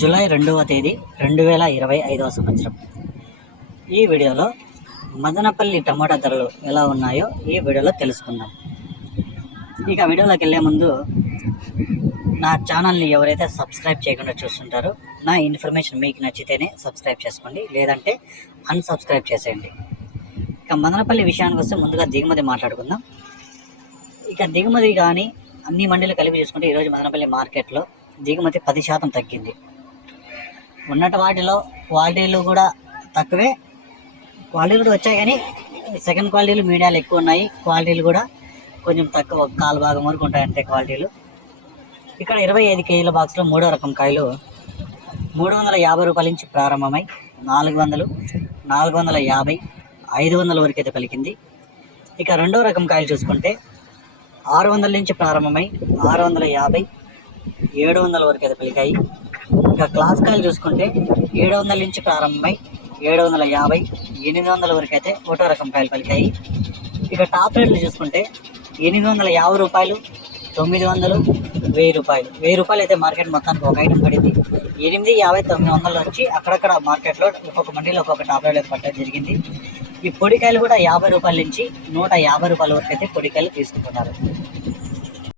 July రెండవ తేదీ రెండు వేల ఇరవై ఐదవ సంవత్సరం. ఈ వీడియోలో మదనపల్లి టమాటా ధరలు ఎలా ఉన్నాయో ఈ వీడియోలో తెలుసుకుందాం. ఇక వీడియోలోకి వెళ్ళే ముందు నా ఛానల్ని ఎవరైతే సబ్స్క్రైబ్ చేయకుండా చూస్తుంటారో నా ఇన్ఫర్మేషన్ మీకు నచ్చితేనే సబ్స్క్రైబ్ చేసుకోండి లేదంటే అన్సబ్స్క్రైబ్ చేసేయండి. ఇక మదనపల్లి విషయానికి వస్తే ముందుగా దిగుమతి మాట్లాడుకుందాం. ఇక దిగుమతి కానీ అన్ని మండీలు కలిపి చూసుకుంటే ఈరోజు మదనపల్లి మార్కెట్లో దిగుమతి పది శాతం తగ్గింది. ఉన్నట్టు వాటిలో క్వాలిటీలు కూడా తక్కువే. క్వాలిటీలు కూడా వచ్చాయి కానీ సెకండ్ క్వాలిటీలు మీడియాలు ఎక్కువ ఉన్నాయి. క్వాలిటీలు కూడా కొంచెం తక్కువ కాలు భాగం వరకు ఉంటాయి అంతే క్వాలిటీలు. ఇక్కడ ఇరవై ఐదు కేజీల బాక్స్లో మూడో రకం కాయలు మూడు వందల యాభై రూపాయల నుంచి ప్రారంభమై నాలుగు వందలు నాలుగు వందల యాభై ఐదు వందల వరకు అయితే పలికింది. ఇక రెండో రకం కాయలు చూసుకుంటే ఆరు వందల నుంచి ప్రారంభమై ఆరు వందల యాభై ఏడు వందల వరకు అయితే పలికాయి. ఇక క్లాస్ కాయలు చూసుకుంటే ఏడు వందల నుంచి ప్రారంభమై ఏడు వందల యాభై ఎనిమిది వందల వరకు అయితే ఒకటో రకం కాయలు పలికాయి. ఇక టాప్ రేట్లు చూసుకుంటే ఎనిమిది వందల యాభై రూపాయలు తొమ్మిది వందలు వెయ్యి రూపాయలు. వెయ్యి రూపాయలు అయితే మార్కెట్ మొత్తానికి ఒక ఐటమ్ పడింది. ఎనిమిది యాభై తొమ్మిది వందల నుంచి అక్కడక్కడ మార్కెట్లో ఒక్కొక్క మండీలో ఒక్కొక్క టాప్ రేట్ పట్టడం జరిగింది. ఈ పొడికాయలు కూడా యాభై రూపాయల నుంచి నూట యాభై రూపాయల వరకు అయితే పొడికాయలు తీసుకుంటున్నారు.